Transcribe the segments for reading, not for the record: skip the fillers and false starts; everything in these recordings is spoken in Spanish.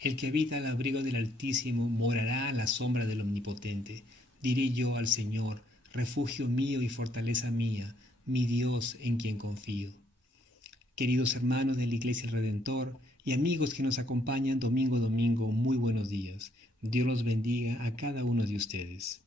El que habita al abrigo del Altísimo morará a la sombra del Omnipotente. Diré yo al Señor, refugio mío y fortaleza mía, mi Dios en quien confío. Queridos hermanos de la Iglesia del Redentor y amigos que nos acompañan domingo a domingo, muy buenos días. Dios los bendiga a cada uno de ustedes.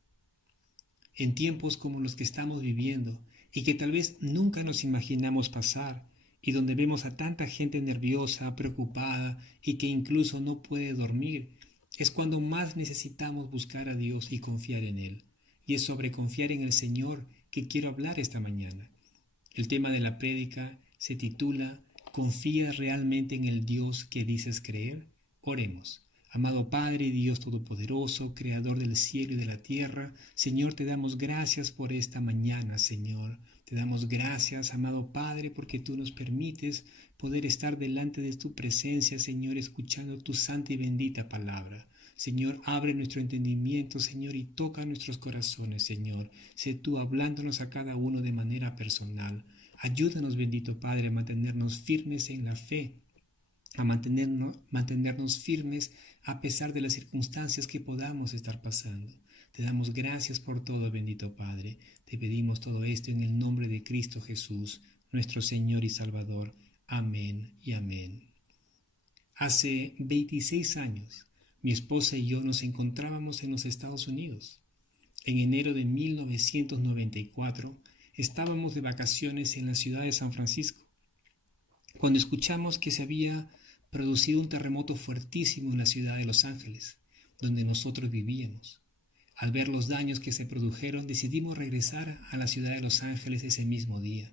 En tiempos como los que estamos viviendo y que tal vez nunca nos imaginamos pasar, y donde vemos a tanta gente nerviosa, preocupada y que incluso no puede dormir, es cuando más necesitamos buscar a Dios y confiar en Él. Y es sobre confiar en el Señor que quiero hablar esta mañana. El tema de la prédica se titula ¿Confías realmente en el Dios que dices creer? Oremos. Amado Padre, Dios Todopoderoso, Creador del cielo y de la tierra, Señor, te damos gracias por esta mañana, Señor. Te damos gracias, amado Padre, porque tú nos permites poder estar delante de tu presencia, Señor, escuchando tu santa y bendita palabra. Señor, abre nuestro entendimiento, Señor, y toca nuestros corazones, Señor. Sé tú hablándonos a cada uno de manera personal. Ayúdanos, bendito Padre, a mantenernos firmes en la fe, a mantenernos firmes a pesar de las circunstancias que podamos estar pasando. Te damos gracias por todo, bendito Padre. Te pedimos todo esto en el nombre de Cristo Jesús, nuestro Señor y Salvador. Amén y amén. Hace 26 años, mi esposa y yo nos encontrábamos en los Estados Unidos. En enero de 1994, estábamos de vacaciones en la ciudad de San Francisco, cuando escuchamos que se había producido un terremoto fuertísimo en la ciudad de Los Ángeles, donde nosotros vivíamos. Al ver los daños que se produjeron, decidimos regresar a la ciudad de Los Ángeles ese mismo día.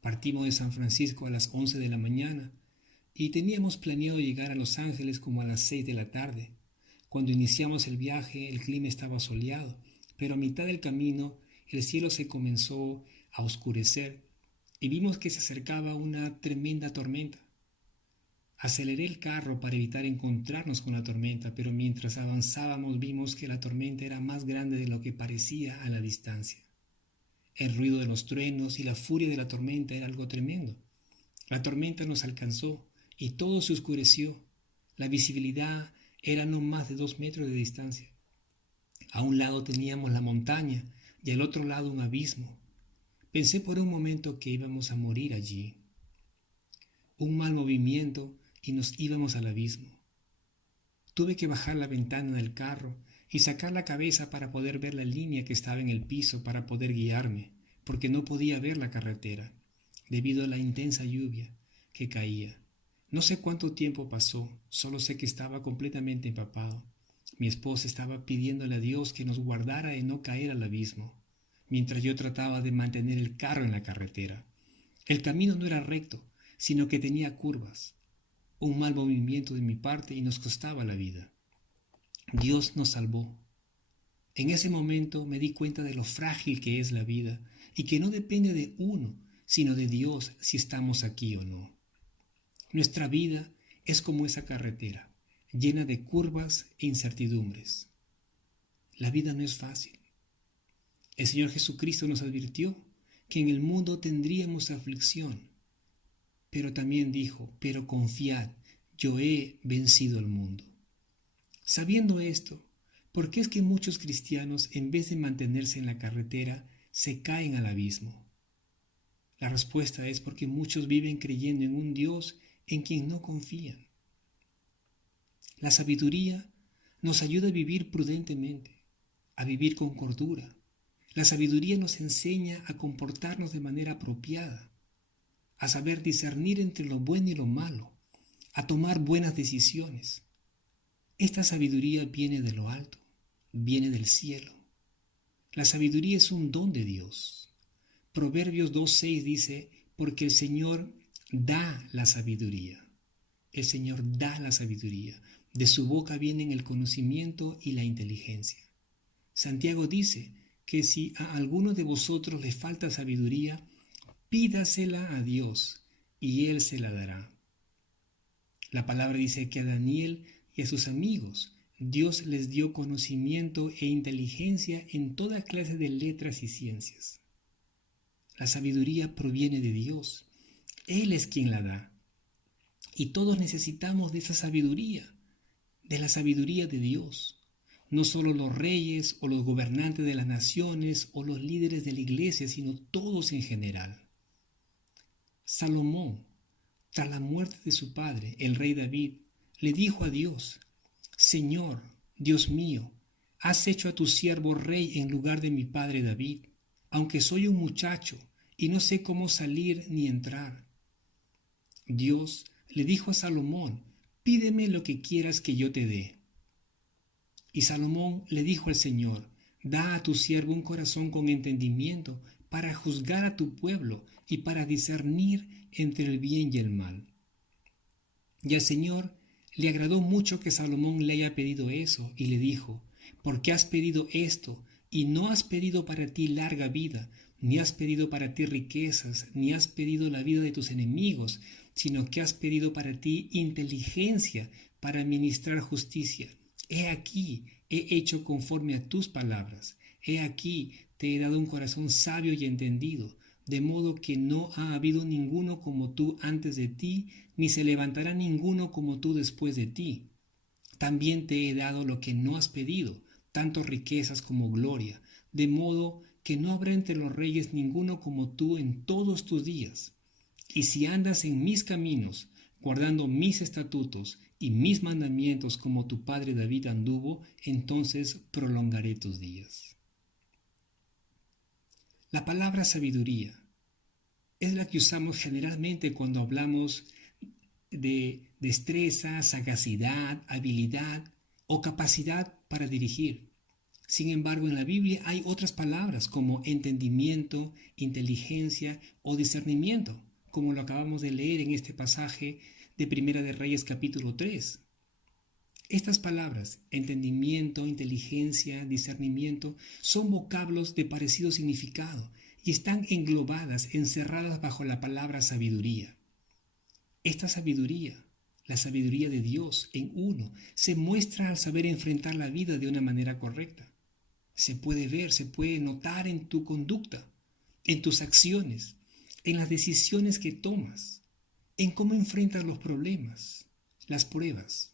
Partimos de San Francisco a las 11 de la mañana y teníamos planeado llegar a Los Ángeles como a las 6 de la tarde. Cuando iniciamos el viaje, el clima estaba soleado, pero a mitad del camino el cielo se comenzó a oscurecer y vimos que se acercaba una tremenda tormenta. Aceleré el carro para evitar encontrarnos con la tormenta, pero mientras avanzábamos vimos que la tormenta era más grande de lo que parecía a la distancia. El ruido de los truenos y la furia de la tormenta era algo tremendo. La tormenta nos alcanzó y todo se oscureció. La visibilidad era no más de 2 metros de distancia. A un lado teníamos la montaña y al otro lado un abismo. Pensé por un momento que íbamos a morir allí. Un mal movimiento y nos íbamos al abismo. Tuve que bajar la ventana del carro y sacar la cabeza para poder ver la línea que estaba en el piso para poder guiarme, porque no podía ver la carretera, debido a la intensa lluvia que caía. No sé cuánto tiempo pasó, solo sé que estaba completamente empapado. Mi esposa estaba pidiéndole a Dios que nos guardara de no caer al abismo, mientras yo trataba de mantener el carro en la carretera. El camino no era recto, sino que tenía curvas. Un mal movimiento de mi parte y nos costaba la vida. Dios nos salvó. En ese momento me di cuenta de lo frágil que es la vida y que no depende de uno, sino de Dios si estamos aquí o no. Nuestra vida es como esa carretera, llena de curvas e incertidumbres. La vida no es fácil. El Señor Jesucristo nos advirtió que en el mundo tendríamos aflicción, pero también dijo, pero confiad, yo he vencido el mundo. Sabiendo esto, ¿por qué es que muchos cristianos, en vez de mantenerse en la carretera, se caen al abismo? La respuesta es porque muchos viven creyendo en un Dios en quien no confían. La sabiduría nos ayuda a vivir prudentemente, a vivir con cordura. La sabiduría nos enseña a comportarnos de manera apropiada, a saber discernir entre lo bueno y lo malo, a tomar buenas decisiones. Esta sabiduría viene de lo alto, viene del cielo. La sabiduría es un don de Dios. Proverbios 2:6 dice, porque el Señor da la sabiduría. El Señor da la sabiduría. De su boca vienen el conocimiento y la inteligencia. Santiago dice que si a alguno de vosotros le falta sabiduría, pídasela a Dios y Él se la dará. La palabra dice que a Daniel y a sus amigos Dios les dio conocimiento e inteligencia en toda clase de letras y ciencias. La sabiduría proviene de Dios. Él es quien la da. Y todos necesitamos de esa sabiduría. de la sabiduría de Dios. No solo los reyes o los gobernantes de las naciones o los líderes de la iglesia, sino todos en general. Salomón, tras la muerte de su padre, el rey David, le dijo a Dios: Señor, Dios mío, has hecho a tu siervo rey en lugar de mi padre David, aunque soy un muchacho y no sé cómo salir ni entrar. Dios le dijo a Salomón: pídeme lo que quieras que yo te dé. Y Salomón le dijo al Señor: da a tu siervo un corazón con entendimiento para juzgar a tu pueblo y para discernir entre el bien y el mal. Y al Señor le agradó mucho que Salomón le haya pedido eso, y le dijo: ¿por qué has pedido esto y no has pedido para ti larga vida, ni has pedido para ti riquezas, ni has pedido la vida de tus enemigos, sino que has pedido para ti inteligencia para administrar justicia? He aquí, he hecho conforme a tus palabras. He aquí, te he dado un corazón sabio y entendido, de modo que no ha habido ninguno como tú antes de ti, ni se levantará ninguno como tú después de ti. También te he dado lo que no has pedido, tanto riquezas como gloria, de modo que no habrá entre los reyes ninguno como tú en todos tus días. Y si andas en mis caminos, guardando mis estatutos y mis mandamientos como tu padre David anduvo, entonces prolongaré tus días. La palabra sabiduría es la que usamos generalmente cuando hablamos de destreza, sagacidad, habilidad o capacidad para dirigir. Sin embargo, en la Biblia hay otras palabras como entendimiento, inteligencia o discernimiento, como lo acabamos de leer en este pasaje de Primera de Reyes capítulo 3. Estas palabras, entendimiento, inteligencia, discernimiento, son vocablos de parecido significado y están englobadas, encerradas bajo la palabra sabiduría. Esta sabiduría, la sabiduría de Dios en uno, se muestra al saber enfrentar la vida de una manera correcta. Se puede ver, se puede notar en tu conducta, en tus acciones, en las decisiones que tomas, en cómo enfrentas los problemas, las pruebas.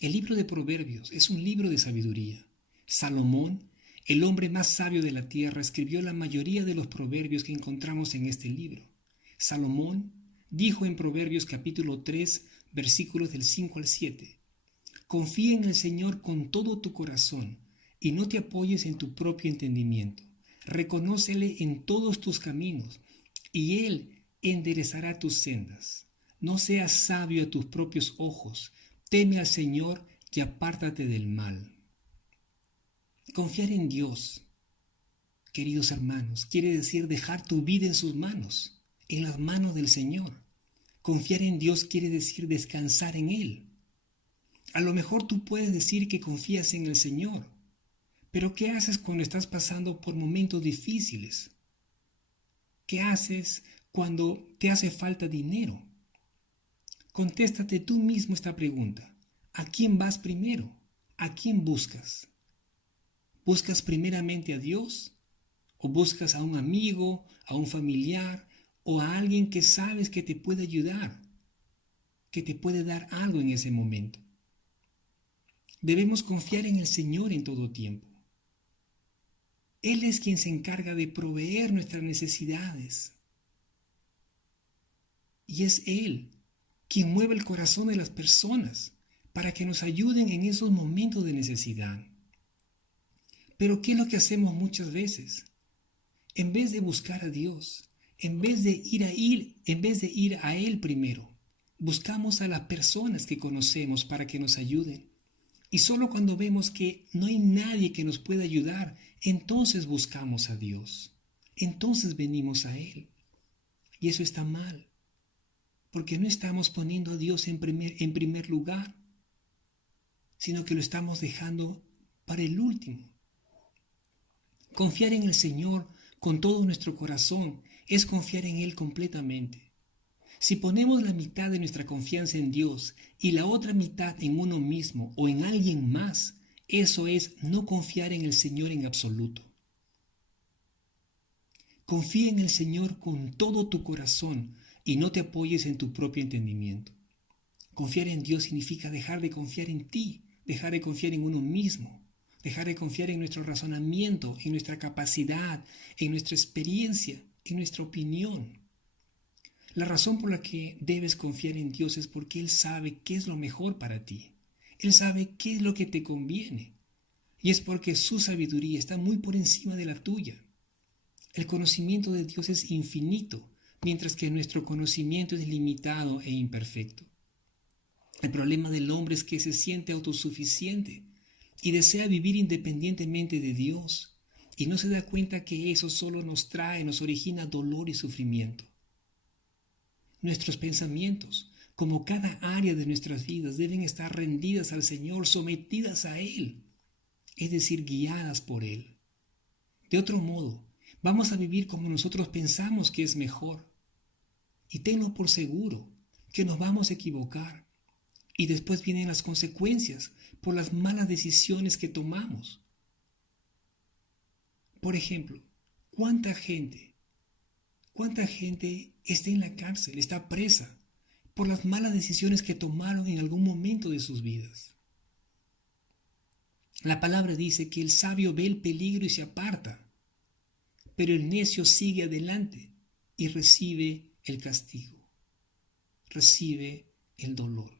El libro de Proverbios es un libro de sabiduría. Salomón, el hombre más sabio de la tierra, escribió la mayoría de los proverbios que encontramos en este libro. Salomón dijo en Proverbios capítulo 3, versículos del 5 al 7, confía en el Señor con todo tu corazón y no te apoyes en tu propio entendimiento. Reconócele en todos tus caminos y Él enderezará tus sendas. No seas sabio a tus propios ojos. Teme al Señor y apártate del mal. Confiar en Dios, queridos hermanos, quiere decir dejar tu vida en sus manos, en las manos del Señor. Confiar en Dios quiere decir descansar en Él. A lo mejor tú puedes decir que confías en el Señor, pero ¿qué haces cuando estás pasando por momentos difíciles? ¿Qué haces cuando te hace falta dinero? Contéstate tú mismo esta pregunta. ¿A quién vas primero? ¿A quién buscas? ¿Buscas primeramente a Dios? ¿O buscas a un amigo, a un familiar o a alguien que sabes que te puede ayudar, que te puede dar algo en ese momento? Debemos confiar en el Señor en todo tiempo. Él es quien se encarga de proveer nuestras necesidades. Y es Él quien mueve el corazón de las personas para que nos ayuden en esos momentos de necesidad. Pero ¿qué es lo que hacemos muchas veces? En vez de buscar a Dios, en vez de ir a Él primero, buscamos a las personas que conocemos para que nos ayuden. Y solo cuando vemos que no hay nadie que nos pueda ayudar, entonces buscamos a Dios. Entonces venimos a Él. Y eso está mal, porque no estamos poniendo a Dios en primer lugar, sino que lo estamos dejando para el último. Confiar en el Señor con todo nuestro corazón es confiar en Él completamente. Si ponemos la mitad de nuestra confianza en Dios y la otra mitad en uno mismo o en alguien más, eso es no confiar en el Señor en absoluto. Confía en el Señor con todo tu corazón y no te apoyes en tu propio entendimiento. Confiar en Dios significa dejar de confiar en ti, dejar de confiar en uno mismo, dejar de confiar en nuestro razonamiento, en nuestra capacidad, en nuestra experiencia, en nuestra opinión. La razón por la que debes confiar en Dios es porque Él sabe qué es lo mejor para ti. Él sabe qué es lo que te conviene. Y es porque su sabiduría está muy por encima de la tuya. El conocimiento de Dios es infinito, mientras que nuestro conocimiento es limitado e imperfecto. El problema del hombre es que se siente autosuficiente y desea vivir independientemente de Dios, y no se da cuenta que eso solo nos origina dolor y sufrimiento. Nuestros pensamientos, como cada área de nuestras vidas, deben estar rendidas al Señor, sometidas a Él, es decir, guiadas por Él. De otro modo, vamos a vivir como nosotros pensamos que es mejor. Y tenlo por seguro que nos vamos a equivocar. Y después vienen las consecuencias por las malas decisiones que tomamos. Por ejemplo, ¿cuánta gente está en la cárcel, está presa por las malas decisiones que tomaron en algún momento de sus vidas? La palabra dice que el sabio ve el peligro y se aparta, pero el necio sigue adelante y recibe el castigo, recibe el dolor.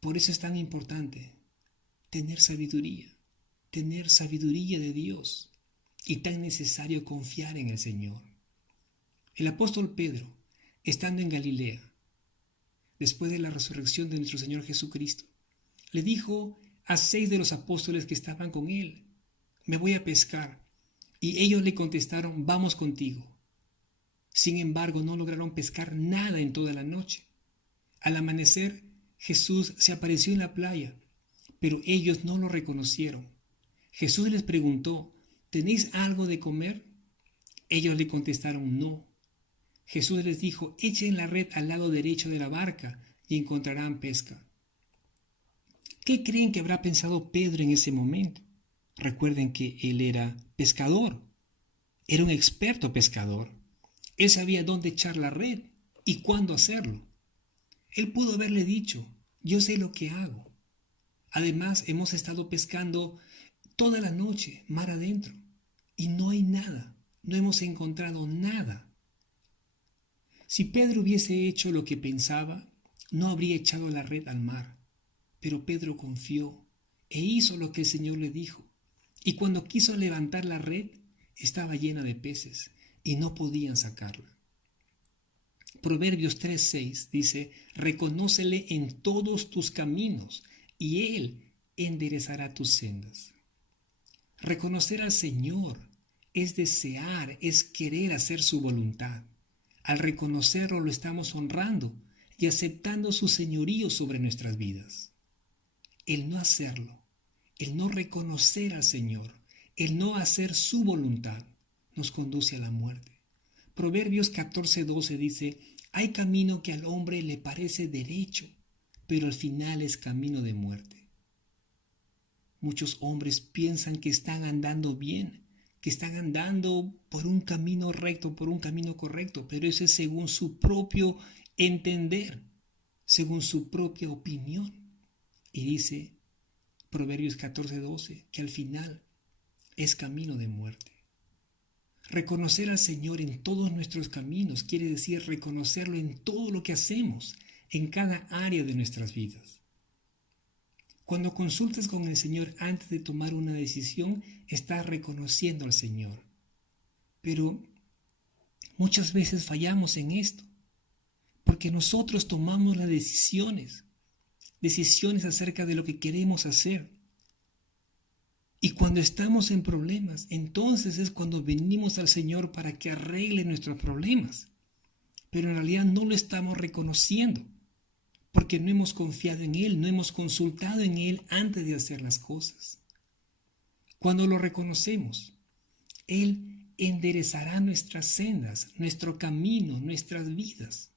Por eso es tan importante tener sabiduría de Dios, y tan necesario confiar en el Señor. El apóstol Pedro, estando en Galilea, después de la resurrección de nuestro Señor Jesucristo, le dijo a 6 de los apóstoles que estaban con él: me voy a pescar. Y ellos le contestaron: vamos contigo. Sin embargo, no lograron pescar nada en toda la noche. Al amanecer, Jesús se apareció en la playa, pero ellos no lo reconocieron. Jesús les preguntó: ¿tenéis algo de comer? Ellos le contestaron: no. Jesús les dijo: echen la red al lado derecho de la barca y encontrarán pesca. ¿Qué creen que habrá pensado Pedro en ese momento? Recuerden que él era pescador, era un experto pescador. Él sabía dónde echar la red y cuándo hacerlo. Él pudo haberle dicho: yo sé lo que hago. Además, hemos estado pescando toda la noche, mar adentro, y no hay nada, no hemos encontrado nada. Si Pedro hubiese hecho lo que pensaba, no habría echado la red al mar. Pero Pedro confió e hizo lo que el Señor le dijo. Y cuando quiso levantar la red, estaba llena de peces y no podían sacarla. Proverbios 3:6 dice: reconócele en todos tus caminos y Él enderezará tus sendas. Reconocer al Señor es desear, es querer hacer su voluntad. Al reconocerlo, lo estamos honrando y aceptando su señorío sobre nuestras vidas. El no hacerlo, el no reconocer al Señor, el no hacer su voluntad, nos conduce a la muerte. Proverbios 14:12 dice: hay camino que al hombre le parece derecho, pero al final es camino de muerte. Muchos hombres piensan que están andando bien, que están andando por un camino recto, por un camino correcto, pero eso es según su propio entender, según su propia opinión. Y dice Proverbios 14:12 que al final es camino de muerte. Reconocer al Señor en todos nuestros caminos quiere decir reconocerlo en todo lo que hacemos, en cada área de nuestras vidas. Cuando consultas con el Señor antes de tomar una decisión, estás reconociendo al Señor. Pero muchas veces fallamos en esto, porque nosotros tomamos las decisiones acerca de lo que queremos hacer. Y cuando estamos en problemas, entonces es cuando venimos al Señor para que arregle nuestros problemas. Pero en realidad no lo estamos reconociendo, porque no hemos confiado en Él, no hemos consultado en Él antes de hacer las cosas. Cuando lo reconocemos, Él enderezará nuestras sendas, nuestro camino, nuestras vidas.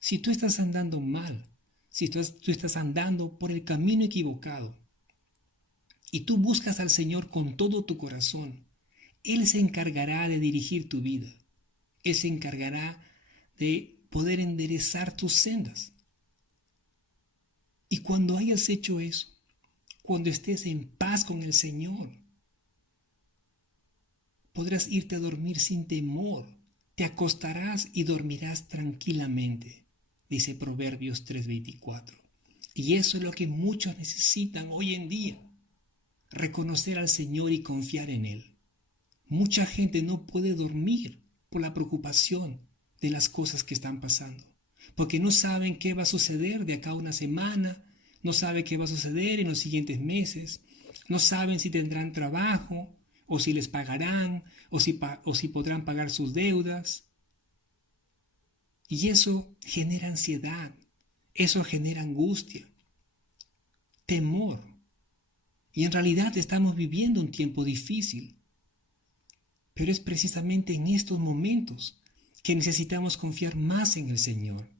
Si tú estás andando mal, si tú estás andando por el camino equivocado y tú buscas al Señor con todo tu corazón, Él se encargará de dirigir tu vida. Él se encargará de poder enderezar tus sendas. Y cuando hayas hecho eso, cuando estés en paz con el Señor, podrás irte a dormir sin temor. Te acostarás y dormirás tranquilamente, dice Proverbios 3:24. Y eso es lo que muchos necesitan hoy en día, reconocer al Señor y confiar en Él. Mucha gente no puede dormir por la preocupación de las cosas que están pasando, porque no saben qué va a suceder de acá a una semana, no saben qué va a suceder en los siguientes meses, no saben si tendrán trabajo, o si les pagarán, o si podrán pagar sus deudas. Y eso genera ansiedad, eso genera angustia, temor. Y en realidad estamos viviendo un tiempo difícil. Pero es precisamente en estos momentos que necesitamos confiar más en el Señor.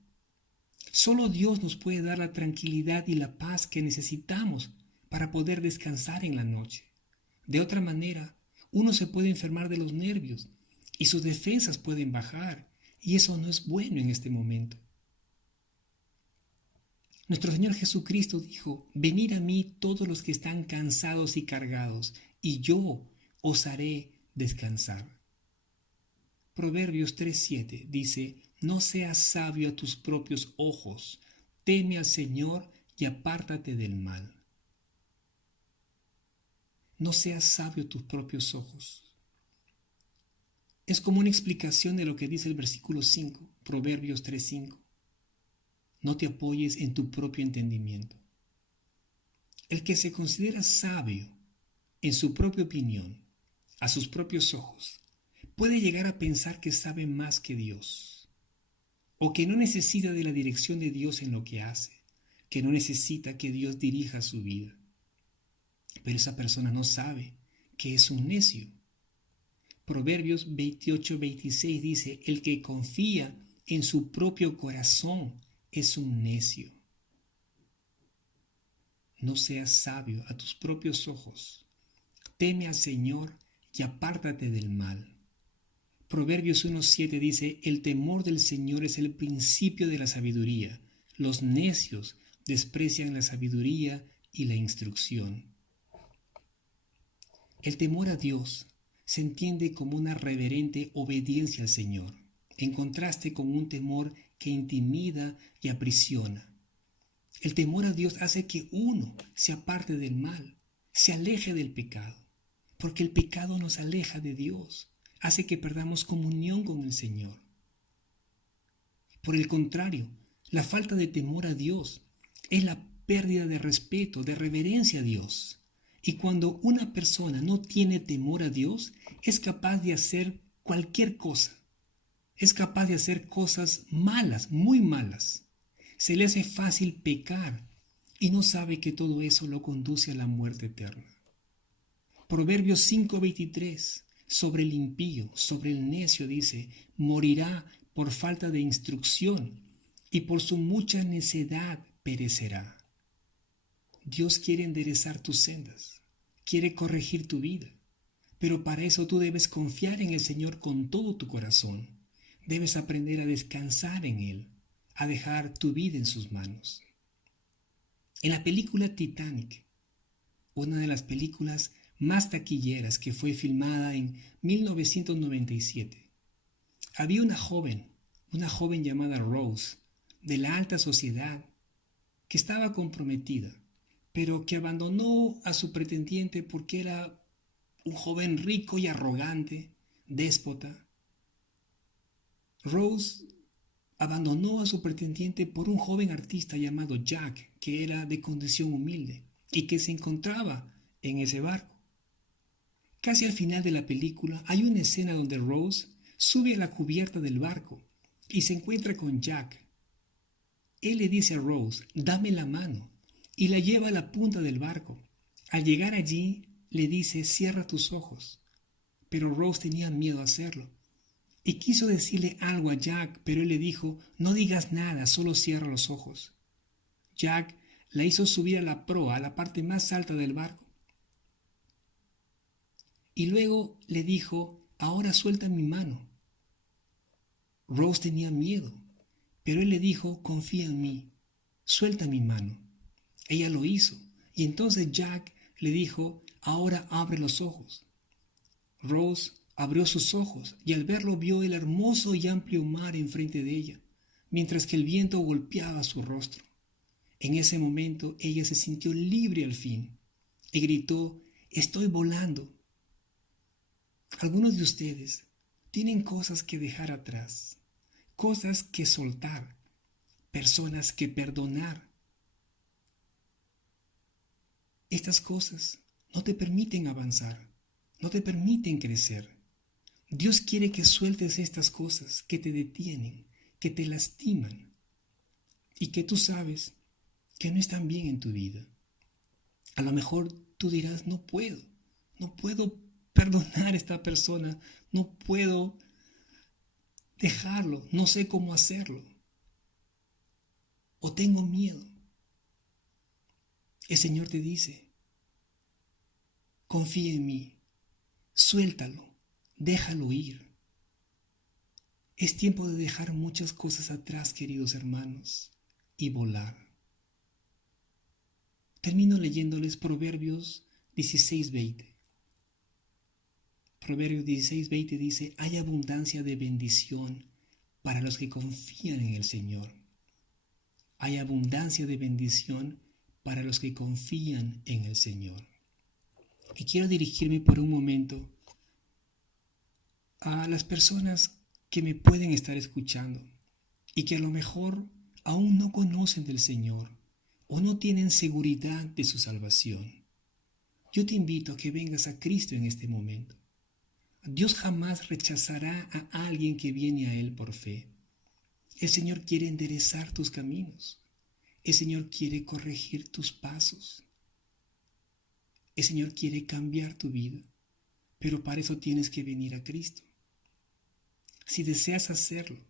Solo Dios nos puede dar la tranquilidad y la paz que necesitamos para poder descansar en la noche. De otra manera, uno se puede enfermar de los nervios y sus defensas pueden bajar, y eso no es bueno en este momento. Nuestro Señor Jesucristo dijo: venid a mí todos los que están cansados y cargados, y yo os haré descansar. Proverbios 3:7 dice: no seas sabio a tus propios ojos, teme al Señor y apártate del mal. No seas sabio a tus propios ojos. Es como una explicación de lo que dice el versículo 5, Proverbios 3:5. No te apoyes en tu propio entendimiento. El que se considera sabio en su propia opinión, a sus propios ojos, puede llegar a pensar que sabe más que Dios, o que no necesita de la dirección de Dios en lo que hace, que no necesita que Dios dirija su vida. Pero esa persona no sabe que es un necio. Proverbios 28:26 dice: el que confía en su propio corazón es un necio. No seas sabio a tus propios ojos. Teme al Señor y apártate del mal. Proverbios 1:7 dice: el temor del Señor es el principio de la sabiduría. Los necios desprecian la sabiduría y la instrucción. El temor a Dios se entiende como una reverente obediencia al Señor, en contraste con un temor que intimida y aprisiona. El temor a Dios hace que uno se aparte del mal, se aleje del pecado, porque el pecado nos aleja de Dios, hace que perdamos comunión con el Señor. Por el contrario, la falta de temor a Dios es la pérdida de respeto, de reverencia a Dios. Y cuando una persona no tiene temor a Dios, es capaz de hacer cualquier cosa. Es capaz de hacer cosas malas, muy malas. Se le hace fácil pecar y no sabe que todo eso lo conduce a la muerte eterna. Proverbios 5:23, sobre el impío, sobre el necio, dice: morirá por falta de instrucción y por su mucha necedad perecerá. Dios quiere enderezar tus sendas, quiere corregir tu vida, pero para eso tú debes confiar en el Señor con todo tu corazón. Debes aprender a descansar en Él, a dejar tu vida en sus manos. En la película Titanic, una de las películas más taquilleras que fue filmada en 1997, había una joven llamada Rose, de la alta sociedad, que estaba comprometida, pero que abandonó a su pretendiente porque era un joven rico y arrogante, déspota. Rose abandonó a su pretendiente por un joven artista llamado Jack, que era de condición humilde y que se encontraba en ese barco. Casi al final de la película hay una escena donde Rose sube a la cubierta del barco y se encuentra con Jack. Él le dice a Rose: dame la mano, y la lleva a la punta del barco. Al llegar allí, le dice: cierra tus ojos. Pero Rose tenía miedo a hacerlo y quiso decirle algo a Jack, pero él le dijo: no digas nada, solo cierra los ojos. Jack la hizo subir a la proa, a la parte más alta del barco. Y luego le dijo: ahora suelta mi mano. Rose tenía miedo, pero él le dijo: confía en mí, suelta mi mano. Ella lo hizo. Y entonces Jack le dijo, ahora abre los ojos. Rose abrió sus ojos y al verlo vio el hermoso y amplio mar enfrente de ella, mientras que el viento golpeaba su rostro. En ese momento ella se sintió libre al fin y gritó, estoy volando. Algunos de ustedes tienen cosas que dejar atrás, cosas que soltar, personas que perdonar. Estas cosas no te permiten avanzar, no te permiten crecer. Dios quiere que sueltes estas cosas que te detienen, que te lastiman y que tú sabes que no están bien en tu vida. A lo mejor tú dirás, no puedo perdonar a esta persona, no puedo dejarlo, no sé cómo hacerlo. O tengo miedo. El Señor te dice, confía en mí, suéltalo, déjalo ir. Es tiempo de dejar muchas cosas atrás, queridos hermanos, y volar. Termino leyéndoles Proverbios 16:20. Proverbios 16:20 dice, hay abundancia de bendición para los que confían en el Señor. Hay abundancia de bendición para los que confían en el Señor. Y quiero dirigirme por un momento a las personas que me pueden estar escuchando y que a lo mejor aún no conocen del Señor o no tienen seguridad de su salvación. Yo te invito a que vengas a Cristo en este momento. Dios jamás rechazará a alguien que viene a Él por fe. El Señor quiere enderezar tus caminos. El Señor quiere corregir tus pasos. El Señor quiere cambiar tu vida, pero para eso tienes que venir a Cristo. Si deseas hacerlo,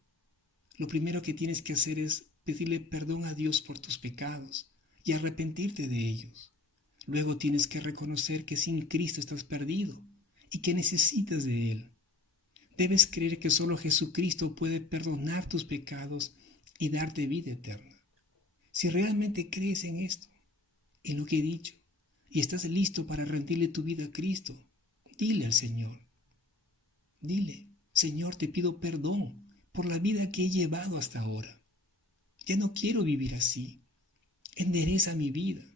lo primero que tienes que hacer es pedirle perdón a Dios por tus pecados y arrepentirte de ellos. Luego tienes que reconocer que sin Cristo estás perdido y que necesitas de Él. Debes creer que solo Jesucristo puede perdonar tus pecados y darte vida eterna. Si realmente crees en esto, en lo que he dicho, y estás listo para rendirle tu vida a Cristo, dile al Señor. Dile, Señor, te pido perdón por la vida que he llevado hasta ahora. Ya no quiero vivir así. Endereza mi vida.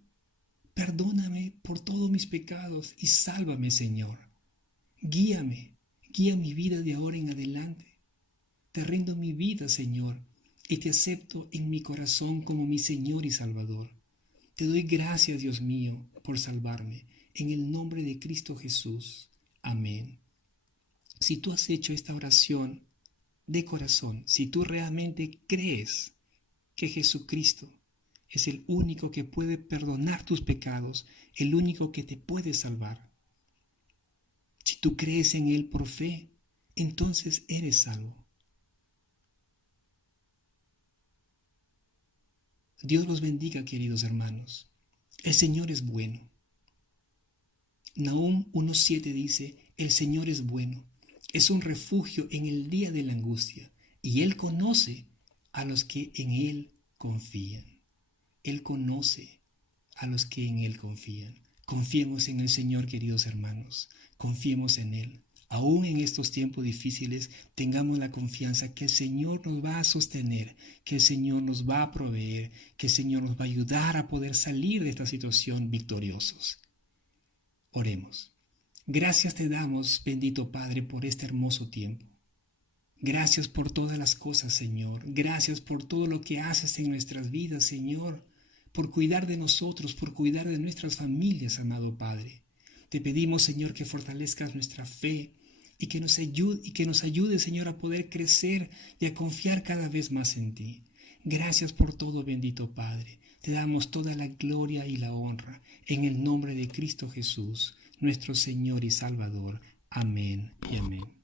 Perdóname por todos mis pecados y sálvame, Señor. Guía mi vida de ahora en adelante. Te rindo mi vida, Señor, y te acepto en mi corazón como mi Señor y Salvador. Te doy gracias, Dios mío, por salvarme. En el nombre de Cristo Jesús. Amén. Si tú has hecho esta oración de corazón, si tú realmente crees que Jesucristo es el único que puede perdonar tus pecados, el único que te puede salvar, si tú crees en Él por fe, entonces eres salvo. Dios los bendiga, queridos hermanos. El Señor es bueno. Nahum 1:7 dice, el Señor es bueno, es un refugio en el día de la angustia, y Él conoce a los que en Él confían. Él conoce a los que en Él confían. Confiemos en el Señor, queridos hermanos. Confiemos en Él. Aún en estos tiempos difíciles, tengamos la confianza que el Señor nos va a sostener, que el Señor nos va a proveer, que el Señor nos va a ayudar a poder salir de esta situación victoriosos. Oremos. Gracias te damos, bendito Padre, por este hermoso tiempo. Gracias por todas las cosas, Señor. Gracias por todo lo que haces en nuestras vidas, Señor. Por cuidar de nosotros, por cuidar de nuestras familias, amado Padre. Te pedimos, Señor, que fortalezcas nuestra fe y que nos ayude, Señor, a poder crecer y a confiar cada vez más en ti. Gracias por todo, bendito Padre. Te damos toda la gloria y la honra en el nombre de Cristo Jesús, nuestro Señor y Salvador. Amén y amén.